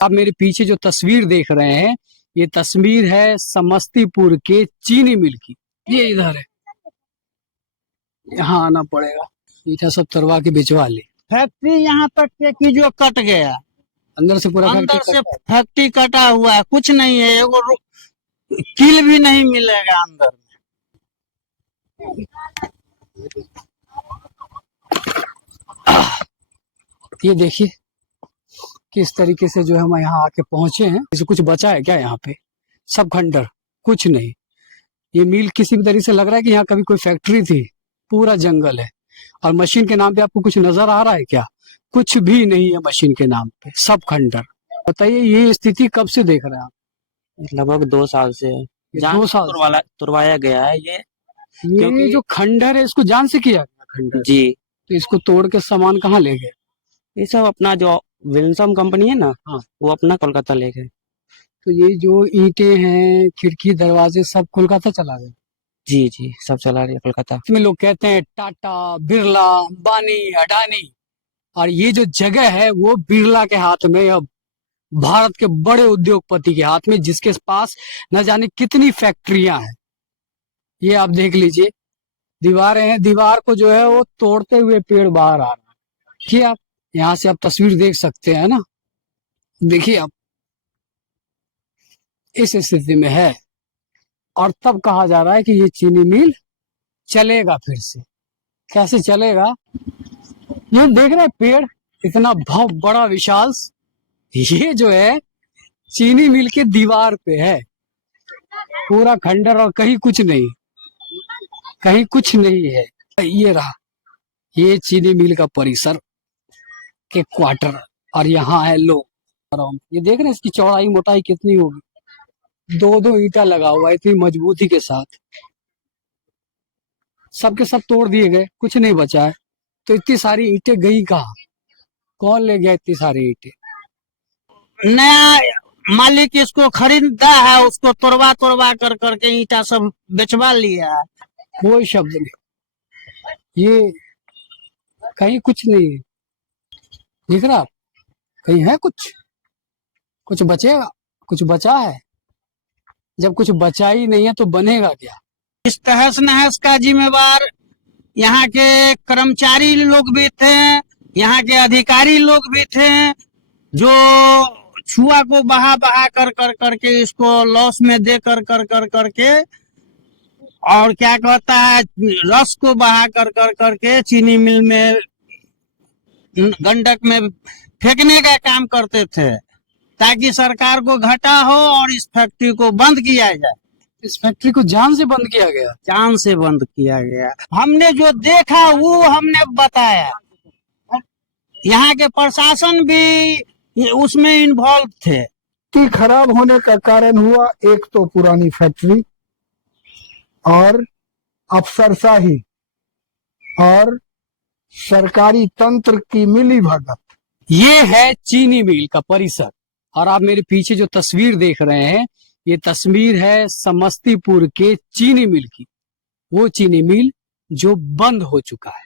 आप मेरे पीछे जो तस्वीर देख रहे हैं, ये तस्वीर है समस्तीपुर के चीनी मिल की। ये इधर है, यहाँ आना पड़ेगा। ईटा सब तरवा के बेचवा ले। फैक्ट्री यहाँ तक के कि जो कट गया, अंदर से पूरा अंदर से फैक्ट्री कटा हुआ है, कुछ नहीं है, एगो कील भी नहीं मिलेगा अंदर। ये देखिए किस तरीके से जो हम यहाँ आके पहुंचे हैं। इसे कुछ बचा है क्या यहाँ पे? सब खंडर, कुछ नहीं। ये मिल किसी भी तरीके से लग रहा है कि यहाँ कभी कोई फैक्ट्री थी। पूरा जंगल है और मशीन के नाम पे आपको कुछ नजर आ रहा है क्या? कुछ भी नहीं है मशीन के नाम पे, सब खंडर। बताइए ये स्थिति कब से देख रहे हैं आप? लगभग 2 साल से 2 साल तुड़वाया गया है ये जो खंडर है इसको जान से किया गया खंडर जी। तो इसको तोड़ के सामान कहाँ ले गए? ये सब अपना जो विल्सन कंपनी है ना, हाँ, वो अपना कोलकाता ले गए। तो ये जो ईंटें हैं, खिड़की दरवाजे सब कोलकाता चला गए। जी जी, सब चला रही है कोलकाता। इसमें लोग कहते हैं टाटा, बिरला, अंबानी, अडानी, और ये जो जगह है वो बिरला के हाथ में, अब भारत के बड़े उद्योगपति के हाथ में, जिसके पास न जाने कितनी फैक्ट्रियां हैं। ये आप देख लीजिए, दीवारें हैं, दीवार को जो है वो तोड़ते हुए पेड़ बाहर आ रहा है। देखिए आप यहाँ से आप तस्वीर देख सकते हैं ना, देखिए आप इस स्थिति में है। और तब कहा जा रहा है कि ये चीनी मिल चलेगा फिर से। कैसे चलेगा? ये देख रहे हैं पेड़, इतना बहुत बड़ा विशाल, ये जो है चीनी मिल के दीवार पे है। पूरा खंडर और कहीं कुछ नहीं, कहीं कुछ नहीं है। ये रहा, ये चीनी मिल का परिसर के क्वार्टर, और यहाँ है लोग। ये देख रहे हैं इसकी चौड़ाई मोटाई कितनी होगी। 2-2 ईंटा लगा हुआ है इतनी मजबूती के साथ। सबके सब तोड़ दिए गए, कुछ नहीं बचा है। तो इतनी सारी ईंटें गई कहाँ? कौन ले गया इतनी सारी ईंटें? नया मालिक इसको खरीदा है, उसको तोड़वा तोड़वा कर करके ईंटा सब बेचवा लिया है। कोई शब्द नहीं, ये कहीं कुछ नहीं है। दिख रहा कहीं है कुछ? कुछ बचेगा? कुछ बचा है? जब कुछ बचा ही नहीं है तो बनेगा क्या? इस तहस नहस का जिम्मेवार यहाँ के कर्मचारी लोग भी थे, यहाँ के अधिकारी लोग भी थे, जो छुआ को बहा बहा कर कर करके इसको लॉस में दे कर कर कर करके, और क्या कहता है, रस को बहा कर कर करके चीनी मिल में, गंडक में फेंकने का काम करते थे, ताकि सरकार को घाटा हो और इस फैक्ट्री को बंद किया जाए। इस फैक्ट्री को जान से बंद किया गया। जान से बंद किया गया। हमने जो देखा वो हमने बताया। यहाँ के प्रशासन भी उसमें इन्वॉल्व थे। की खराब होने का कारण हुआ एक तो पुरानी फैक्ट्री और अफसरशाही और सरकारी तंत्र की मिलीभगत। ये है चीनी मिल का परिसर, और आप मेरे पीछे जो तस्वीर देख रहे हैं, ये तस्वीर है समस्तीपुर के चीनी मिल की। वो चीनी मिल जो बंद हो चुका है।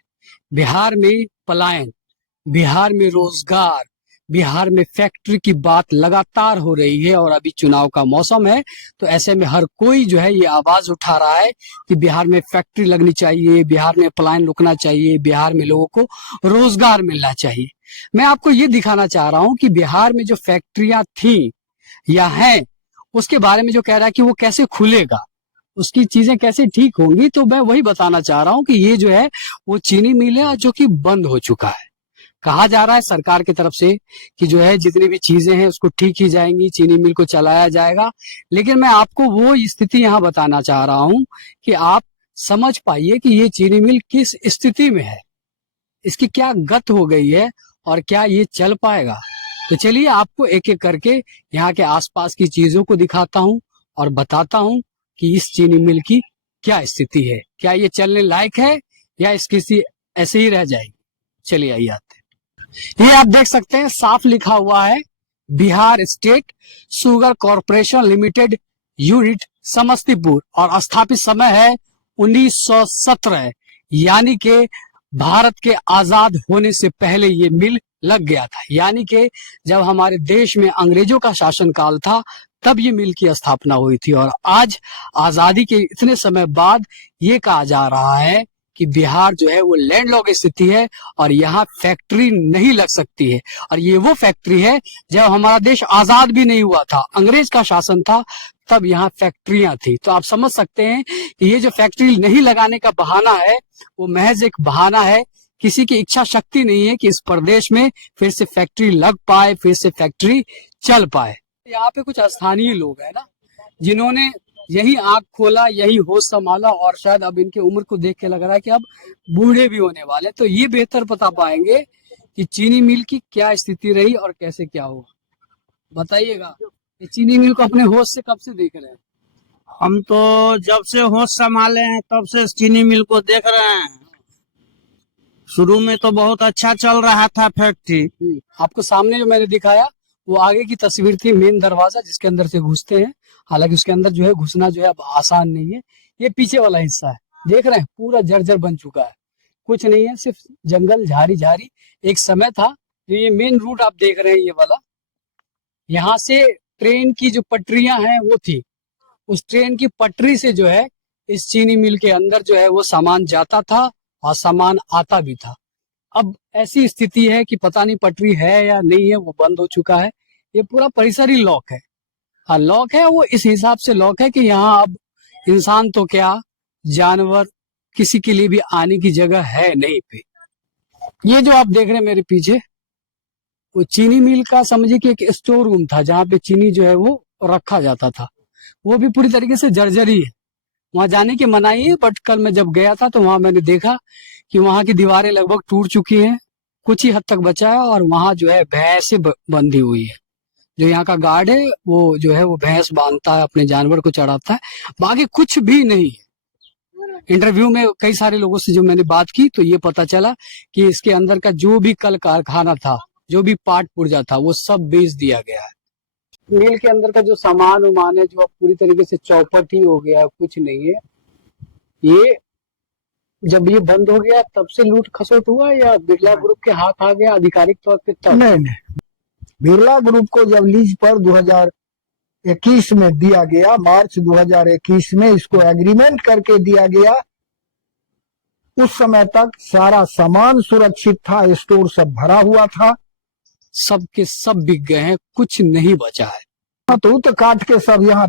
बिहार में पलायन, बिहार में रोजगार, बिहार में फैक्ट्री की बात लगातार हो रही है, और अभी चुनाव का मौसम है, तो ऐसे में हर कोई जो है ये आवाज उठा रहा है कि बिहार में फैक्ट्री लगनी चाहिए, बिहार में पलायन रुकना चाहिए, बिहार में लोगों को रोजगार मिलना चाहिए। मैं आपको ये दिखाना चाह रहा हूं कि बिहार में जो फैक्ट्रियां थी या हैं, उसके बारे में जो कह रहा है कि वो कैसे खुलेगा, उसकी चीजें कैसे ठीक होंगी, तो मैं वही बताना चाह रहा हूं कि ये जो है वो चीनी मिल है जो कि बंद हो चुका है। कहा जा रहा है सरकार की तरफ से कि जो है जितनी भी चीजें हैं उसको ठीक ही जाएंगी, चीनी मिल को चलाया जाएगा। लेकिन मैं आपको वो स्थिति यहाँ बताना चाह रहा हूं कि आप समझ पाइए कि ये चीनी मिल किस स्थिति में है, इसकी क्या गत हो गई है और क्या ये चल पाएगा। तो चलिए आपको एक एक करके यहाँ के आसपास की चीजों को दिखाता हूँ और बताता हूँ कि इस चीनी मिल की क्या स्थिति है, क्या ये चलने लायक है या इसकी ऐसे ही रह जाएगी। चलिए आइए आते हैं। ये आप देख सकते हैं साफ लिखा हुआ है Bihar state sugar corporation limited unit Samastipur, और स्थापित समय है 1917, यानी के भारत के आजाद होने से पहले ये मिल लग गया था। यानी कि जब हमारे देश में अंग्रेजों का शासनकाल था तब ये मिल की स्थापना हुई थी, और आज आजादी के इतने समय बाद ये कहा जा रहा है कि बिहार जो है वो लैंडलॉक स्थिति है और यहाँ फैक्ट्री नहीं लग सकती है। और ये वो फैक्ट्री है जब हमारा देश आजाद भी नहीं हुआ था, अंग्रेज का शासन था, तब यहाँ फैक्ट्रियां थी। तो आप समझ सकते हैं कि ये जो फैक्ट्री नहीं लगाने का बहाना है वो महज एक बहाना है। किसी की इच्छा शक्ति नहीं है कि इस प्रदेश में फिर से फैक्ट्री लग पाए, फिर से फैक्ट्री चल पाए। यहाँ पे कुछ स्थानीय लोग हैं ना, जिन्होंने यही आंख खोला, यही होश संभाला, और शायद अब इनके उम्र को देख के लग रहा है कि अब बूढ़े भी होने वाले, तो ये बेहतर बता पाएंगे कि चीनी मिल की क्या स्थिति रही और कैसे क्या हुआ। बताइएगा, ये चीनी मिल को अपने होश से कब से देख रहे हैं? हम तो जब से होश संभाले हैं तब से चीनी मिल को देख रहे हैं। शुरू में तो बहुत अच्छा चल रहा था फैक्ट्री। आपको सामने जो मैंने दिखाया वो आगे की तस्वीर थी, मेन दरवाजा जिसके अंदर से घुसते हैं। हालांकि उसके अंदर जो है घुसना जो है अब आसान नहीं है। ये पीछे वाला हिस्सा है, देख रहे हैं, पूरा जर्जर बन चुका है, कुछ नहीं है, सिर्फ जंगल, झाड़ी झाड़ी। एक समय था जो ये मेन रूट आप देख रहे हैं, ये वाला, यहाँ से ट्रेन की जो पटरियां हैं वो थी, उस ट्रेन की पटरी से जो है इस चीनी मिल के अंदर जो है वो सामान जाता था और सामान आता भी था। अब ऐसी स्थिति है कि पता नहीं पटरी है या नहीं है, वो बंद हो चुका है। ये पूरा परिसर ही लॉक है। हाँ, लॉक है, वो इस हिसाब से लॉक है कि यहाँ अब इंसान तो क्या, जानवर, किसी के लिए भी आने की जगह है नहीं पे। ये जो आप देख रहे हैं मेरे पीछे, वो चीनी मिल का समझिए कि एक स्टोर रूम था जहाँ पे चीनी जो है वो रखा जाता था। वो भी पूरी तरीके से जर्जरी है, वहां जाने की मनाही है। बट कल मैं जब गया था तो वहां मैंने देखा कि वहां की दीवारें लगभग टूट चुकी हैं, कुछ ही हद तक बचा है, और वहां जो है भैंसें बंधी हुई है। जो यहाँ का गार्ड है वो जो है वो भैंस बांधता है, अपने जानवर को चढ़ाता है, बाकी कुछ भी नहीं है। इंटरव्यू में कई सारे लोगों से जो मैंने बात की तो ये पता चला कि इसके अंदर का जो भी कल कारखाना था, जो भी पार्ट पुर्जा था, वो सब बेच दिया गया है। मिल के अंदर का जो सामान उमान है जो अब पूरी तरीके से चौपट ही हो गया, कुछ नहीं है। ये जब ये बंद हो गया तब से लूट खसोट हुआ या बिरला ग्रुप के हाथ आ गया आधिकारिक तौर पे तब? नहीं, बिरला ग्रुप को जब लीज पर 2021 में दिया गया, मार्च 2021 में इसको एग्रीमेंट करके दिया गया, उस समय तक सारा सामान सुरक्षित था, स्टोर सब भरा हुआ था। सब के सब बिक गए हैं, कुछ नहीं बचा है। तो काट के सब यहाँ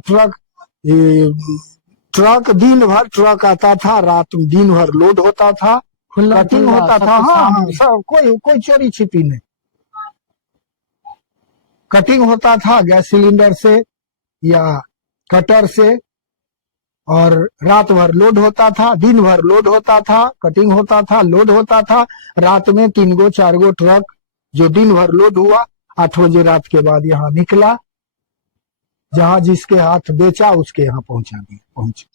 ट्रक दिन भर ट्रक आता था, रात में दिन भर लोड होता था, कटिंग होता था। हाँ, सब कोई चोरी छिपी नहीं। कटिंग होता था गैस सिलेंडर से या कटर से, और रात भर लोड होता था, दिन भर लोड होता था, कटिंग होता था, लोड होता था। रात में 3 गो 4 गो ट्रक जो दिन भर लोड हुआ 8 बजे रात के बाद यहाँ निकला, जहां जिसके हाथ बेचा उसके यहाँ पहुंचा।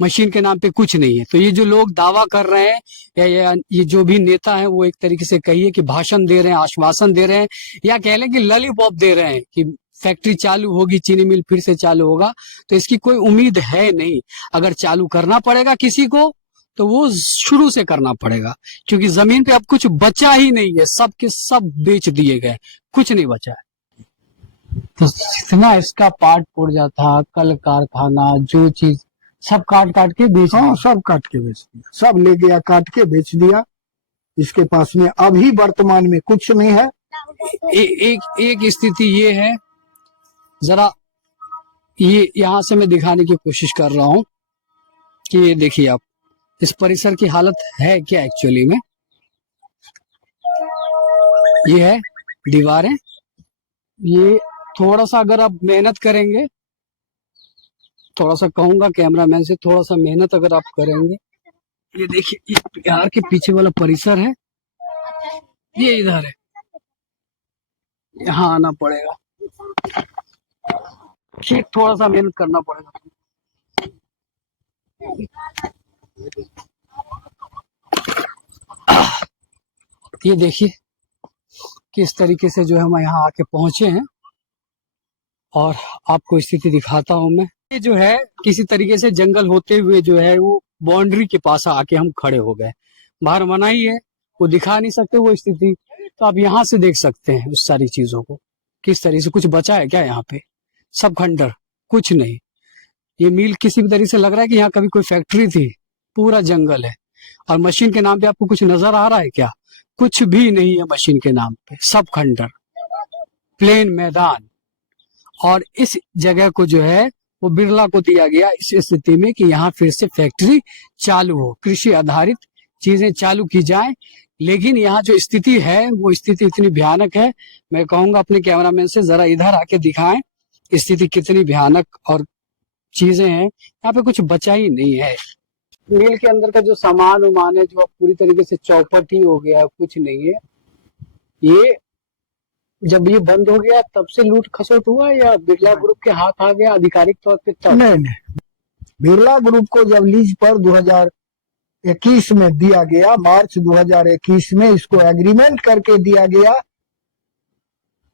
मशीन के नाम पे कुछ नहीं है। तो ये जो लोग दावा कर रहे हैं या ये जो भी नेता है वो एक तरीके से कहिए कि भाषण दे रहे हैं, आश्वासन दे रहे हैं, या कह लें कि लॉलीपॉप दे रहे हैं कि फैक्ट्री चालू होगी, चीनी मिल फिर से चालू होगा, तो इसकी कोई उम्मीद है नहीं। अगर चालू करना पड़ेगा किसी को तो वो शुरू से करना पड़ेगा, क्योंकि जमीन पे अब कुछ बचा ही नहीं है, सब के सब बेच दिए गए, कुछ नहीं बचा है। तो जितना इसका पार्ट पुर्जा था, कल कारखाना, जो चीज सब काट काट के बेच दिया। हाँ, सब काट के बेच दिया, सब ले गया, काट के बेच दिया। इसके पास में अभी वर्तमान में कुछ नहीं है। एक स्थिति ये है, जरा ये यहाँ से मैं दिखाने की कोशिश कर रहा हूँ कि ये देखिए आप, इस परिसर की हालत है क्या एक्चुअली में। ये है दीवारें, ये थोड़ा सा अगर आप मेहनत करेंगे, थोड़ा सा कहूंगा कैमरामैन से, थोड़ा सा मेहनत अगर आप करेंगे, ये देखिए बिहार के पीछे वाला परिसर है, ये इधर है, यहाँ आना पड़ेगा, ठीक थोड़ा सा मेहनत करना पड़ेगा। ये देखिए किस तरीके से जो है हम यहाँ आके पहुंचे हैं, और आपको स्थिति दिखाता हूं मैं। ये जो है किसी तरीके से जंगल होते हुए जो है वो बाउंड्री के पास आके हम खड़े हो गए। बाहर मनाही है, वो दिखा नहीं सकते वो स्थिति, तो आप यहाँ से देख सकते हैं उस सारी चीजों को किस तरह से। कुछ बचा है क्या यहाँ पे? सब खंडर, कुछ नहीं। ये मिल किसी भी तरीके से लग रहा है कि यहाँ कभी कोई फैक्ट्री थी। पूरा जंगल है। और मशीन के नाम पे आपको कुछ नजर आ रहा है क्या? कुछ भी नहीं है मशीन के नाम पे। सब खंडर, प्लेन मैदान। और इस जगह को जो है वो बिरला को दिया गया इस स्थिति में कि यहाँ फिर से फैक्ट्री चालू हो, कृषि आधारित चीजें चालू की जाए। लेकिन यहाँ जो स्थिति है वो स्थिति इतनी भयानक है, मैं कहूंगा अपने कैमरामैन से जरा इधर आके दिखाएं स्थिति कितनी भयानक और चीजें हैं। यहाँ पे कुछ बचा ही नहीं है। मिल के अंदर का जो सामान उमान है जो पूरी तरीके से चौपट ही हो गया, कुछ नहीं है। ये जब ये बंद हो गया तब से लूट खसोट हुआ या बिरला ग्रुप के हाथ आ गया आधिकारिक तौर पे तब? नहीं, बिरला ग्रुप को जब लीज पर 2021 में दिया गया, मार्च 2021 में इसको एग्रीमेंट करके दिया गया,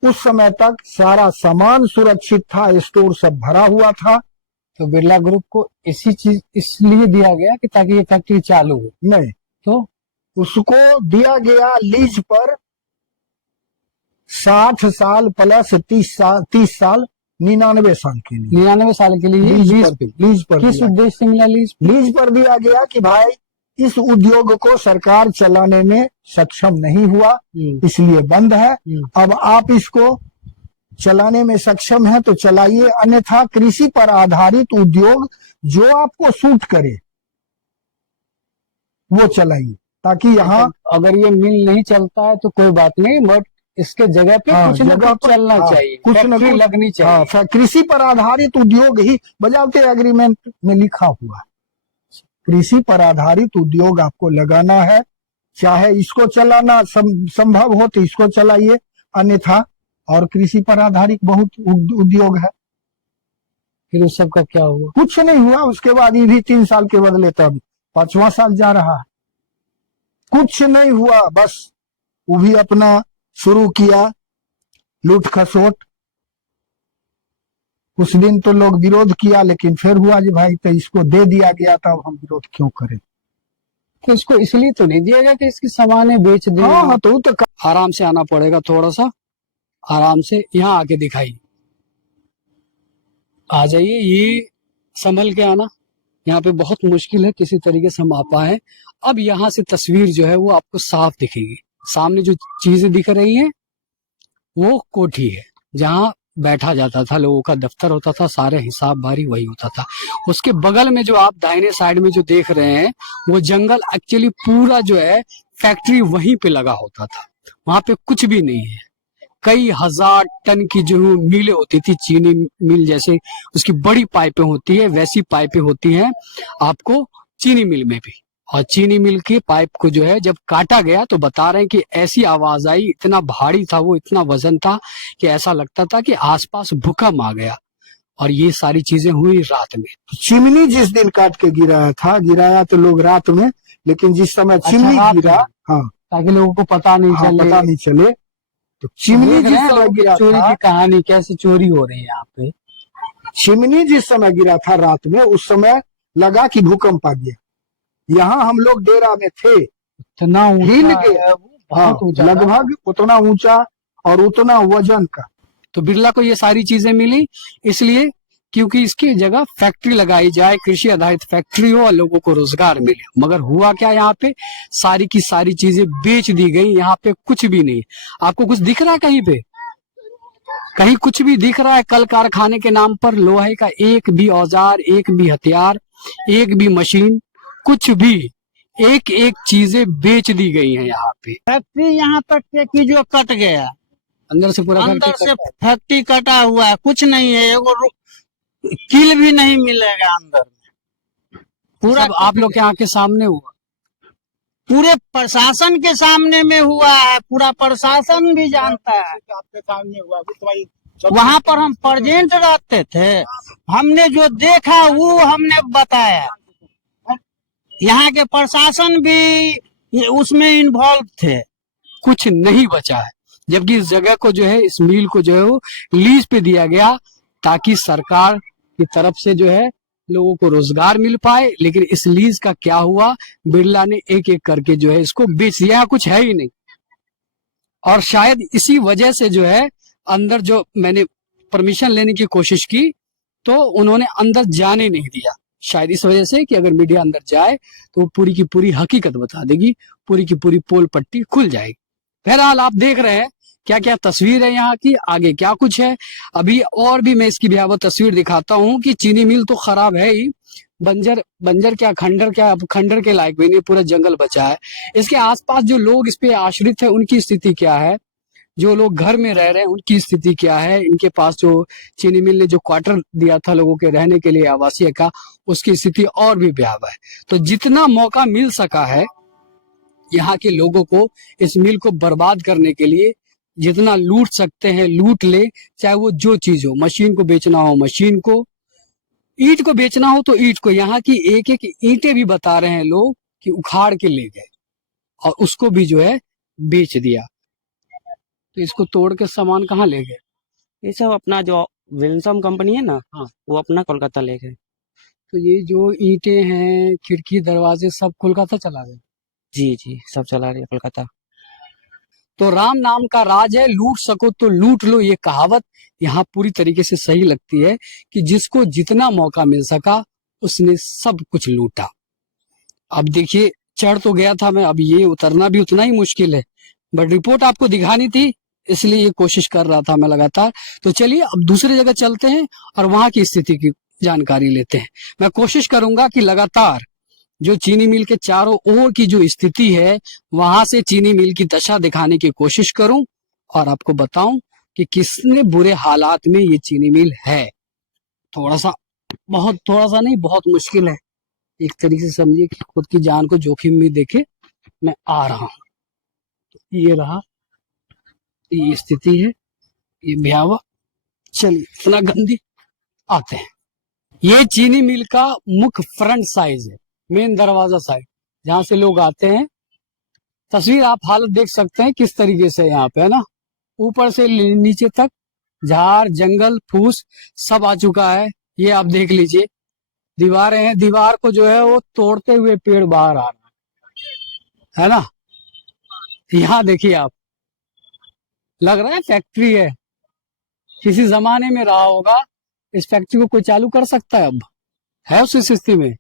उस समय तक सारा सामान सुरक्षित था, स्टोर सब भरा हुआ था। तो बिरला ग्रुप को इसी चीज इसलिए दिया गया कि ताकि ये फैक्ट्री चालू हो। नहीं, तो उसको दिया गया लीज पर 60 साल प्लस 30 साल 99 साल के लिए, 99 साल के लिए लीज पर किस दिया। उद्देश्य से मिला लीज? लीज पर दिया गया कि भाई इस उद्योग को सरकार चलाने में सक्षम नहीं हुआ, इसलिए बंद है। अब आप इसको चलाने में सक्षम है तो चलाइए, अन्यथा कृषि पर आधारित उद्योग जो आपको सूट करे वो चलाइए, ताकि यहाँ अगर ये मिल नहीं चलता है तो कोई बात नहीं, बट इसके जगह पे कुछ न जगह कुछ पर चलना चाहिए, कुछ न फैक्ट्री कुछ लगनी चाहिए। कृषि पर आधारित उद्योग ही बजाते एग्रीमेंट में लिखा हुआ है। कृषि पर आधारित उद्योग आपको लगाना है, चाहे इसको चलाना संभव हो तो इसको चलाइए, अन्यथा और कृषि पर आधारित बहुत उद्योग है। फिर उस सब का क्या हुआ? कुछ नहीं हुआ। उसके बाद ये भी 3 साल के बदले तब 5वां साल जा रहा है, कुछ नहीं हुआ। बस वो भी अपना शुरू किया लूट खसोट। कुछ दिन तो लोग विरोध किया, लेकिन फिर हुआ जी भाई तो इसको दे दिया गया, तब हम विरोध क्यों करें। तो इसको इसलिए तो नहीं दिया गया कि इसकी सामानें बेच दें। हाँ, तो आराम से आना पड़ेगा, थोड़ा सा आराम से यहाँ आके दिखाइए। आ जाइए, ये संभल के आना, यहाँ पे बहुत मुश्किल है किसी तरीके से हम आ पाए। अब यहाँ से तस्वीर जो है वो आपको साफ दिखेगी। सामने जो चीजें दिख रही हैं वो कोठी है जहाँ बैठा जाता था, लोगों का दफ्तर होता था, सारे हिसाब बारी वही होता था। उसके बगल में जो आप दाहिने साइड में जो देख रहे हैं वो जंगल, एक्चुअली पूरा जो है फैक्ट्री वहीं पे लगा होता था। वहां पे कुछ भी नहीं है। कई हजार टन की जो मिलें होती थी, चीनी मिल जैसे उसकी बड़ी पाइपें होती है वैसी पाइपें होती हैं आपको चीनी मिल में भी। और चीनी मिल के पाइप को जो है जब काटा गया तो बता रहे हैं कि ऐसी आवाज आई, इतना भारी था वो, इतना वजन था कि ऐसा लगता था कि आसपास भूकंप आ गया। और ये सारी चीजें हुई रात में। चिमनी जिस दिन काट के गिराया तो लोग रात में, लेकिन जिस समय चिमनी रात गिरा, में? हाँ, ताकि लोगों को पता नहीं चले। तो चिमनी देख रहे जिस हैं समय लोगों की गिरा चोरी था, की कहानी कैसे चोरी हो रही है यहाँ पे। चिमनी जिस समय गिरा था रात में, उस समय लगा कि भूकंप आ गया। यहाँ हम लोग डेरा में थे, इतना हिल ऊंचा गया। है वो, बहुत ऊंचा था। लगभग उतना ऊंचा और उतना वजन का। तो बिरला को ये सारी चीजें मिली इसलिए क्योंकि इसकी जगह फैक्ट्री लगाई जाए, कृषि आधारित फैक्ट्री हो और लोगों को रोजगार मिले। मगर हुआ क्या, यहाँ पे सारी की सारी चीजें बेच दी गई। यहाँ पे कुछ भी नहीं। आपको कुछ दिख रहा है कहीं पे? कहीं कुछ भी दिख रहा है? कल कारखाने के नाम पर लोहे का एक भी औजार, एक भी हथियार, एक भी मशीन, कुछ भी, एक एक चीजें बेच दी गई हैं यहाँ पे। फैक्ट्री यहाँ तक के कि जो कट गया, अंदर से पूरा अंदर फैक्ट्री से फैक्ट्री कटा हुआ है, कुछ नहीं है, एगो किल भी नहीं मिलेगा अंदर में। पूरा सब आप लोग के आंख के सामने हुआ, पूरे प्रशासन के सामने में हुआ है, पूरा प्रशासन भी जानता है। आपके सामने हुआ, वहाँ पर हम प्रेजेंट रहते थे, हमने जो देखा वो हमने बताया। यहाँ के प्रशासन भी उसमें इन्वॉल्व थे। कुछ नहीं बचा है। जबकि इस जगह को जो है, इस मिल को जो है वो लीज पे दिया गया ताकि सरकार की तरफ से जो है लोगों को रोजगार मिल पाए। लेकिन इस लीज का क्या हुआ, बिरला ने एक एक करके जो है इसको बेच दिया, कुछ है ही नहीं। और शायद इसी वजह से जो है अंदर जो मैंने परमिशन लेने की कोशिश की तो उन्होंने अंदर जाने नहीं दिया, शायद इस वजह से कि अगर मीडिया अंदर जाए तो वो पूरी की पूरी हकीकत बता देगी, पूरी की पूरी पोल पट्टी खुल जाएगी। बहरहाल आप देख रहे हैं क्या क्या तस्वीर है यहाँ की, आगे क्या कुछ है। अभी और भी मैं इसकी भयावह तस्वीर दिखाता हूँ कि चीनी मिल तो खराब है ही, बंजर बंजर क्या अब खंडर के लायक भी नहीं, पूरा जंगल बचा है। इसके आसपास जो लोग इस पे आश्रित है उनकी स्थिति क्या है, जो लोग घर में रह रहे हैं उनकी स्थिति क्या है, इनके पास जो चीनी मिल ने जो क्वार्टर दिया था लोगों के रहने के लिए आवासीय का, उसकी स्थिति और भी भयावह है। तो जितना मौका मिल सका है यहाँ के लोगों को इस मिल को बर्बाद करने के लिए, जितना लूट सकते हैं लूट ले, चाहे वो जो चीज हो, मशीन को बेचना हो मशीन को, ईंट को बेचना हो तो ईंट को। यहाँ की एक एक ईंटें भी बता रहे हैं लोग कि उखाड़ के ले गए और उसको भी जो है बेच दिया। तो इसको तोड़ के सामान कहाँ ले गए? ये सब अपना जो विल्सन कंपनी है ना, हाँ। वो अपना कोलकाता ले गए। तो ये जो ईंटें हैं, खिड़की दरवाजे सब कोलकाता चला गए। जी जी, सब चला रही है कोलकाता। तो राम नाम का राज है, लूट सको तो लूट लो, ये कहावत यहाँ पूरी तरीके से सही लगती है कि जिसको जितना मौका मिल सका उसने सब कुछ लूटा। अब देखिए चढ़ तो गया था मैं, अब ये उतरना भी उतना ही मुश्किल है, बट रिपोर्ट आपको दिखानी थी इसलिए ये कोशिश कर रहा था मैं लगातार। तो चलिए अब दूसरी जगह चलते हैं और वहां की स्थिति की जानकारी लेते हैं। मैं कोशिश करूंगा कि लगातार जो चीनी मिल के चारों ओर की जो स्थिति है वहां से चीनी मिल की दशा दिखाने की कोशिश करूं और आपको बताऊं कि कितने बुरे हालात में ये चीनी मिल है। थोड़ा सा नहीं, बहुत मुश्किल है। एक तरीके से समझिए कि खुद की जान को जोखिम में देखे मैं आ रहा हूं। ये रहा, ये स्थिति है, ये भयावह। चलिए इतना गंदी आते हैं। ये चीनी मिल का मुख्य फ्रंट साइज है, मेन दरवाजा साइड जहां से लोग आते हैं। तस्वीर आप हालत देख सकते हैं किस तरीके से यहाँ पे है ना, ऊपर से नीचे तक झाड़ जंगल फूस सब आ चुका है। ये आप देख लीजिए, दीवारें हैं, दीवार को जो है वो तोड़ते हुए पेड़ बाहर आ रहा है ना। यहाँ देखिए आप, लग रहा है फैक्ट्री है, किसी जमाने में रहा होगा। इस फैक्ट्री को कोई चालू कर सकता है? अब है उस स्थिति में।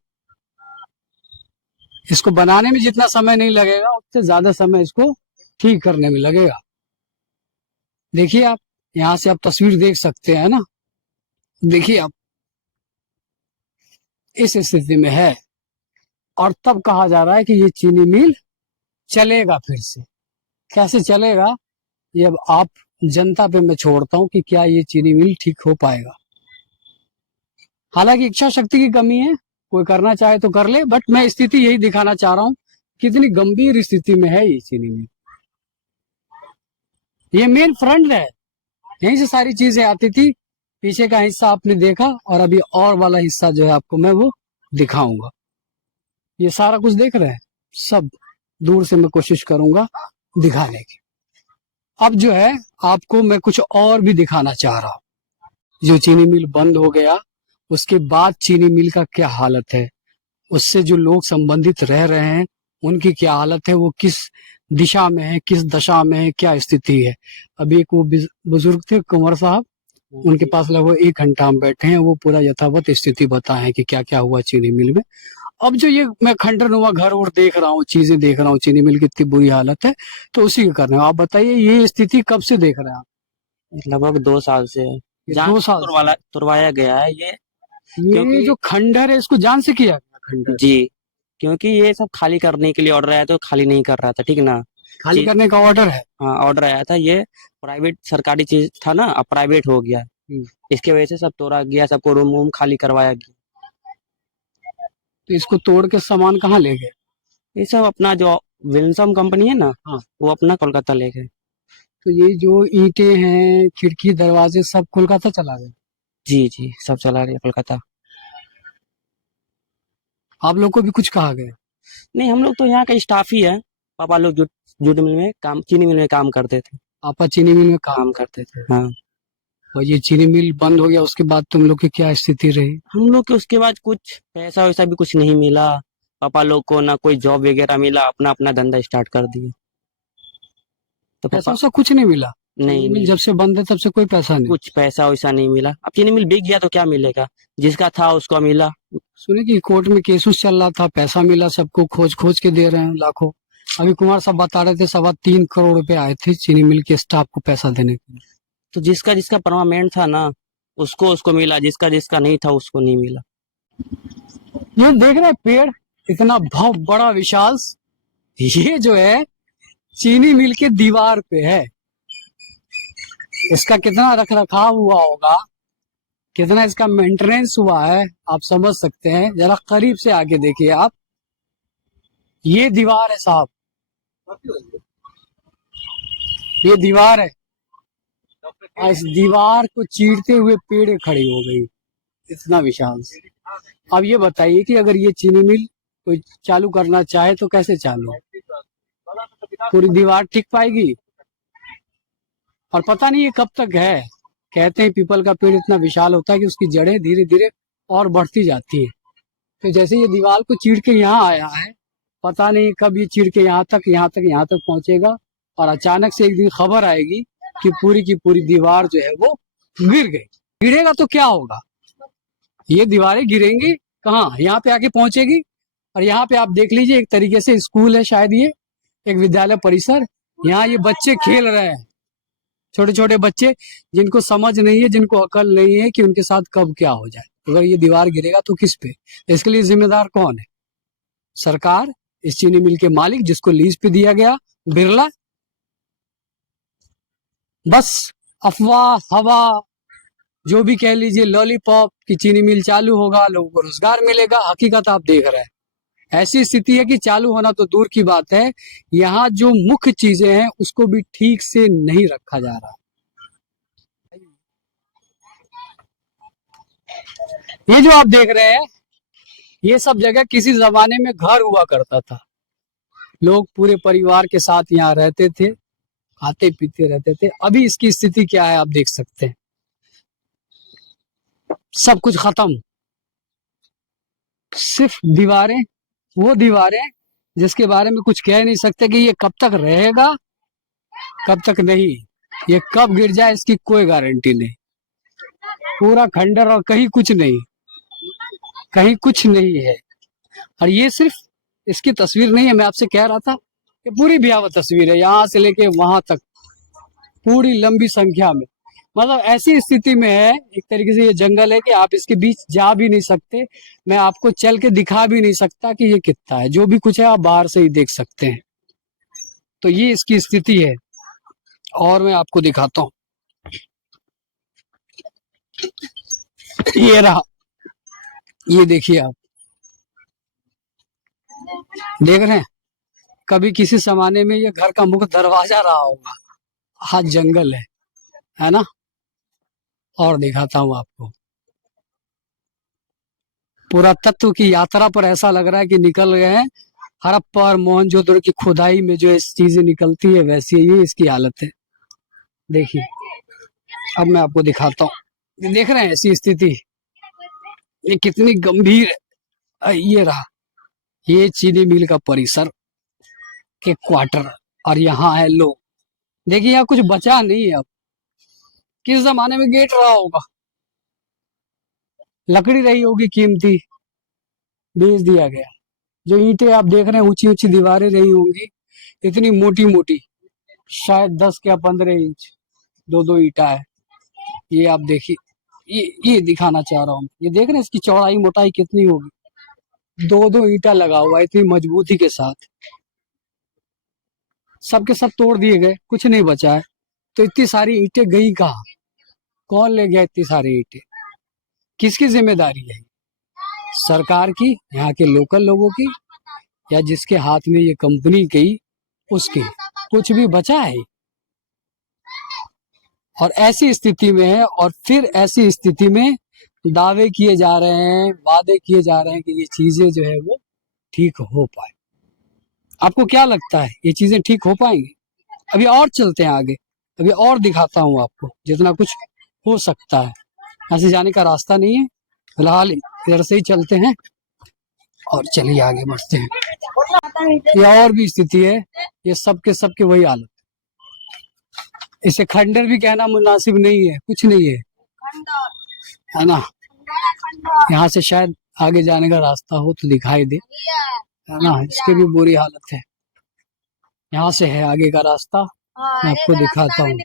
इसको बनाने में जितना समय नहीं लगेगा उससे ज्यादा समय इसको ठीक करने में लगेगा। देखिए आप यहाँ से आप तस्वीर देख सकते हैं ना, देखिए आप इस स्थिति में है। और तब कहा जा रहा है कि ये चीनी मिल चलेगा फिर से। कैसे चलेगा ये अब आप जनता पे मैं छोड़ता हूँ कि क्या ये चीनी मिल ठीक हो पाएगा। हालांकि इच्छा शक्ति की कमी है, कोई करना चाहे तो कर ले, बट मैं स्थिति यही दिखाना चाह रहा हूँ कितनी गंभीर स्थिति में है ये चीनी मिल। ये मेन फ्रंट है, यहीं से सारी चीजें आती थी। पीछे का हिस्सा आपने देखा और अभी और वाला हिस्सा जो है आपको मैं वो दिखाऊंगा। ये सारा कुछ देख रहे हैं, सब दूर से मैं कोशिश करूंगा दिखाने की। अब जो है आपको मैं कुछ और भी दिखाना चाह रहा हूँ। जो चीनी मिल बंद हो गया उसके बाद चीनी मिल का क्या हालत है, उससे जो लोग संबंधित रह रहे हैं उनकी क्या हालत है, वो किस दिशा में है, किस दशा में है, क्या स्थिति है। अभी एक वो बुजुर्ग थे कुंवर साहब, उनके पास लगभग 1 घंटा हम बैठे हैं, वो पूरा यथावत स्थिति बताए कि क्या क्या हुआ चीनी मिल में। अब जो ये मैं खंडरनुमा घर और देख रहा हूँ, चीजें देख रहा हूँ, चीनी मिल की इतनी बुरी हालत है, तो उसी के कर रहे हो। आप बताइए ये स्थिति कब से देख रहे हैं आप? लगभग 2 साल से है। ये 2 साल तुड़वाया गया है ये ये जो खंडर है इसको जान से किया गया खंडर? जी, क्योंकि ये सब खाली करने के लिए ऑर्डर आया तो खाली नहीं कर रहा था, ठीक ना। खाली करने का ऑर्डर है? हाँ, ऑर्डर आया था। ये प्राइवेट सरकारी चीज था ना, अब प्राइवेट हो गया। इसके वजह से सब तोड़ा गया, सबको रूम वूम खाली करवाया गया। तो इसको तोड़ के सामान कहाँ ले गए? ये सब अपना जो विल्सन कंपनी है ना, हाँ। वो अपना कोलकाता ले गए। तो ये जो ईंटें हैं, खिड़की दरवाजे सब कोलकाता चला गए? जी जी, सब चला रही है कोलकाता। आप लोग को भी कुछ कहा गया? नहीं, हम लोग तो यहाँ का स्टाफ ही है। पापा लोग जूट मिल में काम, चीनी मिल में काम करते थे। आपा चीनी मिल में काम काम करते थे, हाँ। और ये चीनी मिल बंद हो गया उसके बाद तुम लोग की क्या स्थिति रही? हम लोग के उसके बाद कुछ पैसा वैसा भी कुछ नहीं मिला। पापा लोग को ना कोई जॉब वगैरह मिला, अपना अपना धंधा स्टार्ट कर दिए। तो पैसा पापा वैसा कुछ नहीं मिला? नहीं चीनी मिल नहीं जब से बंद है तब से कोई पैसा नहीं? कुछ पैसा वैसा नहीं मिला। अब चीनी मिल बिक गया तो क्या मिलेगा, जिसका था उसको मिला। सुने कि कोर्ट में केस उस चल रहा था, पैसा मिला, सबको खोज खोज के दे रहे हैं लाखों। अभी कुमार साहब बता रहे थे 3.25 करोड़ रुपए आए थे चीनी मिल के स्टाफ को पैसा देने के लिए। तो जिसका जिसका परमानेंट था ना उसको उसको मिला, जिसका जिसका नहीं था उसको नहीं मिला। ये देख रहे हैं पेड़ इतना बहुत बड़ा विशाल, ये जो है चीनी मिल के दीवार पे है। इसका कितना रख रखाव हुआ होगा, कितना इसका मेंटेनेंस हुआ है, आप समझ सकते हैं। जरा करीब से आके देखिए आप, ये दीवार है साहब, ये दीवार है और इस दीवार को चीरते हुए पेड़ खड़ी हो गई, इतना विशाल। अब ये बताइए कि अगर ये चीनी मिल कोई चालू करना चाहे तो कैसे चालू, पूरी दीवार टिक पाएगी? और पता नहीं ये कब तक है। कहते हैं पीपल का पेड़ इतना विशाल होता है कि उसकी जड़ें धीरे धीरे और बढ़ती जाती है। तो जैसे ये दीवार को चीर के यहाँ आया है, पता नहीं कब ये चीर के यहाँ तक पहुंचेगा और अचानक से एक दिन खबर आएगी कि पूरी की पूरी दीवार जो है वो गिर गई। गिरेगा तो क्या होगा, ये दीवारें गिरेंगी कहाँ, यहाँ पे आके पहुंचेगी। और यहाँ पे आप देख लीजिए, एक तरीके से स्कूल है शायद, ये एक विद्यालय परिसर। यहाँ ये बच्चे खेल रहे हैं, छोटे छोटे बच्चे जिनको समझ नहीं है, जिनको अकल नहीं है कि उनके साथ कब क्या हो जाए। अगर ये दीवार गिरेगा तो किस पे, इसके लिए जिम्मेदार कौन है? सरकार, इस चीनी मिल के मालिक जिसको लीज पे दिया गया बिरला। बस अफवाह, हवा, जो भी कह लीजिए, लॉलीपॉप की चीनी मिल चालू होगा, लोगों को रोजगार मिलेगा। हकीकत आप देख रहे हैं, ऐसी स्थिति है कि चालू होना तो दूर की बात है, यहाँ जो मुख्य चीजें हैं उसको भी ठीक से नहीं रखा जा रहा। ये जो आप देख रहे हैं, ये सब जगह किसी जमाने में घर हुआ करता था, लोग पूरे परिवार के साथ यहाँ रहते थे, खाते पीते रहते थे। अभी इसकी स्थिति क्या है आप देख सकते हैं, सब कुछ खत्म, सिर्फ दीवारें, वो दीवारें जिसके बारे में कुछ कह नहीं सकते कि ये कब तक रहेगा कब तक नहीं, ये कब गिर जाए इसकी कोई गारंटी नहीं। पूरा खंडर और कहीं कुछ नहीं, कहीं कुछ नहीं है। और ये सिर्फ इसकी तस्वीर नहीं है, मैं आपसे कह रहा था कि पूरी भयावह तस्वीर है, यहाँ से लेके वहां तक पूरी लंबी संख्या में। मतलब ऐसी स्थिति में है, एक तरीके से ये जंगल है कि आप इसके बीच जा भी नहीं सकते, मैं आपको चल के दिखा भी नहीं सकता कि ये कितना है। जो भी कुछ है आप बाहर से ही देख सकते हैं। तो ये इसकी स्थिति है। और मैं आपको दिखाता हूँ, ये रहा, ये देखिए आप, देख रहे हैं, कभी किसी जमाने में ये घर का मुख्य दरवाजा रहा होगा, आज जंगल है ना। और दिखाता हूं आपको, पुरातत्व की यात्रा पर ऐसा लग रहा है कि निकल गए हैं। हड़प्पा और मोहनजोदड़ो की खुदाई में जो चीजें निकलती है वैसी ही इसकी हालत है। देखिए, अब मैं आपको दिखाता हूँ, देख रहे हैं ऐसी स्थिति, ये कितनी गंभीर है। ये रहा, ये चीनी मिल का परिसर के क्वार्टर, और यहाँ है लोग। देखिए यहाँ कुछ बचा नहीं है। अब किस जमाने में गेट रहा होगा, लकड़ी रही होगी कीमती, बेच दिया गया। जो ईंटें आप देख रहे हैं, ऊंची ऊंची दीवारें रही होंगी, इतनी मोटी मोटी, शायद 10 या 15 इंच, दो ईंटा है। ये आप देखिए, ये दिखाना चाह रहा हूँ, ये देख रहे हैं इसकी चौड़ाई मोटाई कितनी होगी, दो ईंटा लगा हुआ है इतनी मजबूती के साथ। सबके सब तोड़ दिए गए, कुछ नहीं बचा है। तो इतनी सारी ईंटें गई कहाँ, कौन ले गया इतनी सारी ईंटें, किसकी जिम्मेदारी है? सरकार की, यहाँ के लोकल लोगों की, या जिसके हाथ में ये कंपनी गई उसकी? कुछ भी बचा है? और ऐसी स्थिति में है, और फिर ऐसी स्थिति में दावे किए जा रहे हैं, वादे किए जा रहे हैं कि ये चीजें जो है वो ठीक हो पाए। आपको क्या लगता है ये चीजें ठीक हो पाएंगी? अभी और चलते हैं आगे, अभी और दिखाता हूँ आपको जितना कुछ हो सकता है। ऐसे जाने का रास्ता नहीं है, फिलहाल इधर से ही चलते हैं और चलिए आगे बढ़ते हैं। ये और भी स्थिति है, ये सब के वही हालत। इसे खंडर भी कहना मुनासिब नहीं है, कुछ नहीं है, है ना। यहाँ से शायद आगे जाने का रास्ता हो तो दिखाई दे, है ना। इसकी भी बुरी हालत है। यहाँ से है आगे का रास्ता, मैं आपको दिखाता हूँ।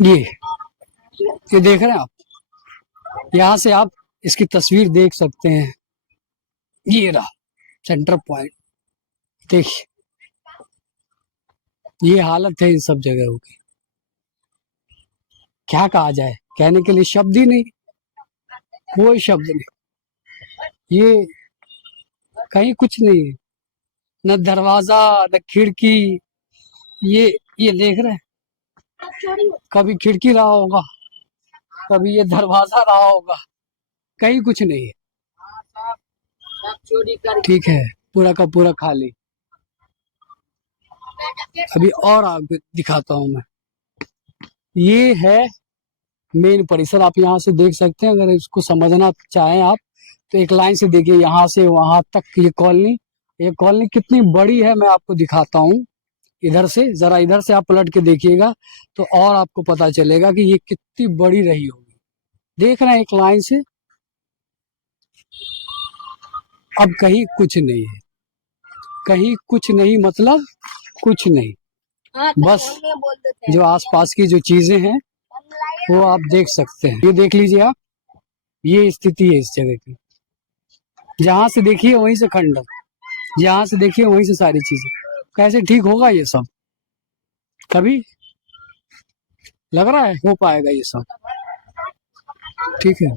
ये देख रहे हैं आप, यहाँ से आप इसकी तस्वीर देख सकते हैं। ये रहा सेंटर पॉइंट, देखिए ये हालत है इन सब जगहों की। क्या कहा जाए, कहने के लिए शब्द ही नहीं, कोई शब्द नहीं। ये कहीं कुछ नहीं है, न दरवाजा न खिड़की। ये देख रहे हैं, कभी खिड़की रहा होगा, कभी ये दरवाजा रहा होगा, कहीं कुछ नहीं है। ठीक है, पूरा का पूरा खाली। अभी और आगे दिखाता हूं मैं। ये है मेन परिसर, आप यहाँ से देख सकते हैं। अगर इसको समझना चाहें आप तो एक लाइन से देखिए, यहाँ से वहां तक ये कॉलोनी कितनी बड़ी है मैं आपको दिखाता हूँ। इधर से जरा, इधर से आप पलट के देखिएगा तो और आपको पता चलेगा कि ये कितनी बड़ी रही होगी। देख रहे हैं एक लाइन से। अब कहीं कुछ नहीं है, कहीं कुछ नहीं, मतलब कुछ नहीं। बस जो आसपास की जो चीजें हैं वो आप देख सकते हैं। ये देख लीजिए आप, ये स्थिति है इस जगह की। जहां से देखिए वहीं से खंडर, जहां से देखिए वहीं से सारी चीजें। कैसे ठीक होगा ये सब? कभी लग रहा है हो पाएगा ये सब? ठीक है,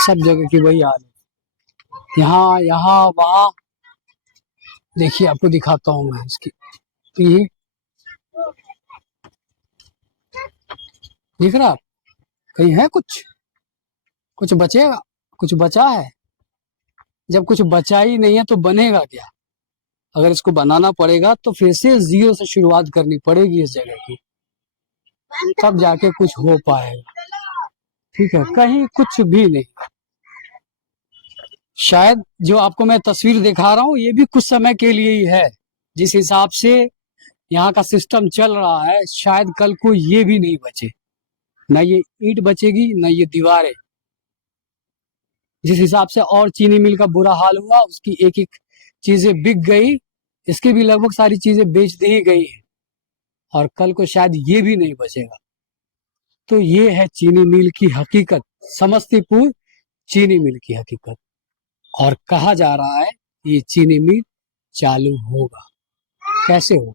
सब जगह की वही हाल है, यहाँ वहाँ। देखिए आपको दिखाता हूँ मैं इसकी। ये दिख रहा है, कहीं है कुछ बचेगा, कुछ बचा है? जब कुछ बचा ही नहीं है तो बनेगा क्या? अगर इसको बनाना पड़ेगा तो फिर से जीरो से शुरुआत करनी पड़ेगी इस जगह की, तब जाके कुछ हो पाएगा। ठीक है, कहीं कुछ भी नहीं। शायद जो आपको मैं तस्वीर दिखा रहा हूँ ये भी कुछ समय के लिए ही है। जिस हिसाब से यहाँ का सिस्टम चल रहा है, शायद कल को ये भी नहीं बचे, ना ये ईंट बचेगी ना ये दीवारें। जिस हिसाब से और चीनी मिल का बुरा हाल हुआ, उसकी एक एक चीजें बिक गई, इसकी भी लगभग सारी चीजें बेच दी गई है, और कल को शायद ये भी नहीं बचेगा। तो ये है चीनी मिल की हकीकत, समस्तीपुर चीनी मिल की हकीकत। और कहा जा रहा है ये चीनी मिल चालू होगा। कैसे होगा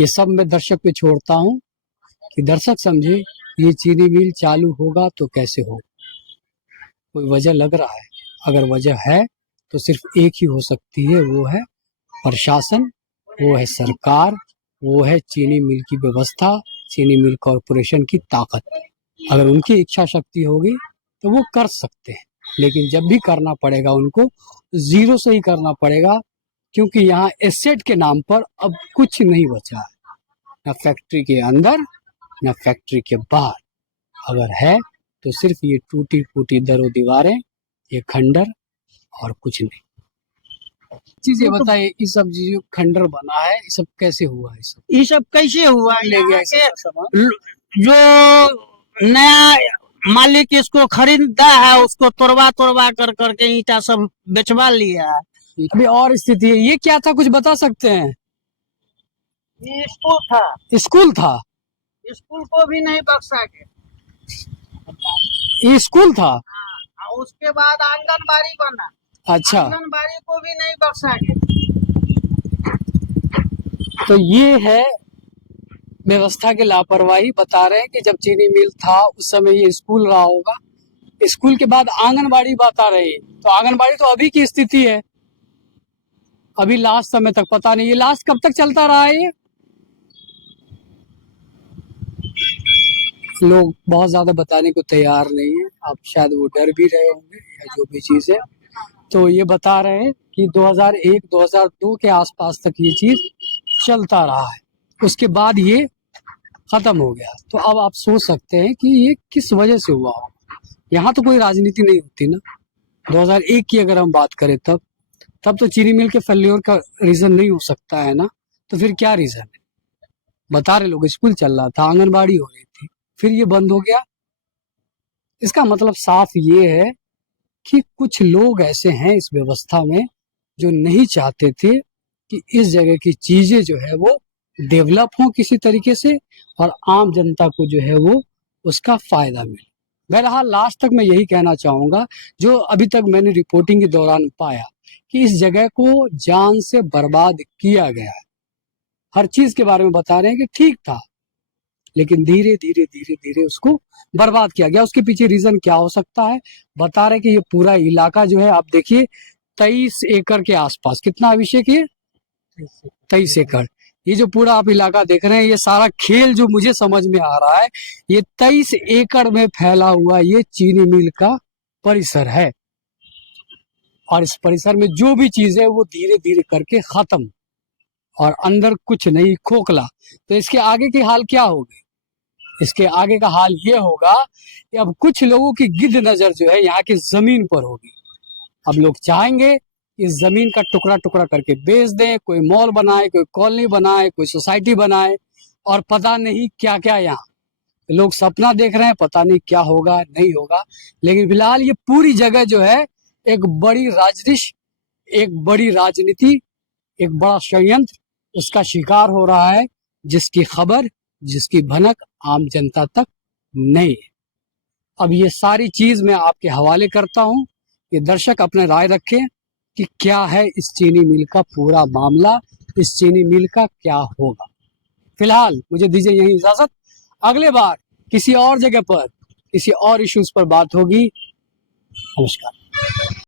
ये सब मैं दर्शक पे छोड़ता हूँ कि दर्शक समझे ये चीनी मिल चालू होगा तो कैसे होगा। कोई वजह लग रहा है, अगर वजह है तो सिर्फ एक ही हो सकती है, वो है प्रशासन, वो है सरकार, वो है चीनी मिल की व्यवस्था, चीनी मिल कॉरपोरेशन की ताकत। अगर उनकी इच्छा शक्ति होगी तो वो कर सकते हैं, लेकिन जब भी करना पड़ेगा उनको जीरो से ही करना पड़ेगा, क्योंकि यहाँ एसेट के नाम पर अब कुछ नहीं बचा है, न फैक्ट्री के अंदर न फैक्ट्री के बाहर। अगर है तो सिर्फ ये टूटी फूटी दरो दीवारें, ये खंडर, और कुछ नहीं। चीजें बताइए, ये सब जो खंडर बना है ये सब कैसे हुआ है? ये सब कैसे हुआ? ले गया यहाँ ये के सब सामान? जो नया मालिक इसको खरीदा है उसको तोड़वा कर करके ईटा सब बेचवा लिया है। अभी और स्थिति है। ये क्या था, कुछ बता सकते हैं? ये स्कूल था, स्कूल था? स्कूल को भी नहीं बख्शा के। ये स्कूल था? और उसके बाद आंगनबाड़ी बना, अच्छा, आंगनबाड़ी को भी नहीं बख्शा के। तो ये है व्यवस्था की लापरवाही। बता रहे हैं कि जब चीनी मिल था उस समय ये स्कूल रहा होगा, स्कूल के बाद आंगनबाड़ी बता रहे हैं। तो आंगनबाड़ी तो अभी की स्थिति है, अभी लास्ट समय तक पता नहीं ये लास्ट कब तक चलता रहा है। ये लोग बहुत ज्यादा बताने को तैयार नहीं है, अब शायद वो डर भी रहे होंगे या जो भी चीज है। तो ये बता रहे हैं कि 2001-2002 के आसपास तक ये चीज चलता रहा है, उसके बाद ये खत्म हो गया। तो अब आप सोच सकते हैं कि ये किस वजह से हुआ होगा। यहाँ तो कोई राजनीति नहीं होती ना। 2001 की अगर हम बात करें तब तब तो चीनी मिल के फेल्योर का रीजन नहीं हो सकता है ना। तो फिर क्या रीजन है? बता रहे लोग स्कूल चल रहा था, आंगनबाड़ी हो रही थी, फिर ये बंद हो गया। इसका मतलब साफ ये है कि कुछ लोग ऐसे हैं इस व्यवस्था में जो नहीं चाहते थे कि इस जगह की चीजें जो है वो डेवलप हों किसी तरीके से और आम जनता को जो है वो उसका फायदा मिले। बहरहाल लास्ट तक मैं यही कहना चाहूंगा, जो अभी तक मैंने रिपोर्टिंग के दौरान पाया कि इस जगह को जान से बर्बाद किया गया है। हर चीज के बारे में बता रहे हैं कि ठीक था, लेकिन धीरे धीरे धीरे धीरे उसको बर्बाद किया गया। उसके पीछे रीजन क्या हो सकता है? बता रहे कि ये पूरा इलाका जो है, आप देखिए 23 एकड़ के आसपास, कितना अभिषेक, ये 23 एकड़, ये जो पूरा आप इलाका देख रहे हैं, ये सारा खेल जो मुझे समझ में आ रहा है, ये 23 एकड़ में फैला हुआ ये चीनी मिल का परिसर है। और इस परिसर में जो भी चीज है वो धीरे धीरे करके खत्म, और अंदर कुछ नहीं, खोखला। तो इसके आगे की हाल क्या होगी? इसके आगे का हाल ये होगा कि अब कुछ लोगों की गिद्ध नजर जो है यहाँ की जमीन पर होगी। अब लोग चाहेंगे इस जमीन का टुकड़ा टुकड़ा करके बेच दें, कोई मॉल बनाए, कोई कॉलोनी बनाए, कोई सोसाइटी बनाए, और पता नहीं क्या क्या। यहाँ लोग सपना देख रहे हैं, पता नहीं क्या होगा नहीं होगा। लेकिन फिलहाल ये पूरी जगह जो है एक बड़ी राजनीति, एक बड़ी राजनीति, एक बड़ा षड्यंत्र उसका शिकार हो रहा है, जिसकी खबर, जिसकी भनक आम जनता तक नहीं है। अब ये सारी चीज मैं आपके हवाले करता हूं कि दर्शक अपने राय रखें कि क्या है इस चीनी मिल का पूरा मामला, इस चीनी मिल का क्या होगा। फिलहाल मुझे दीजिए यही इजाजत, अगले बार किसी और जगह पर किसी और इश्यूज पर बात होगी। नमस्कार।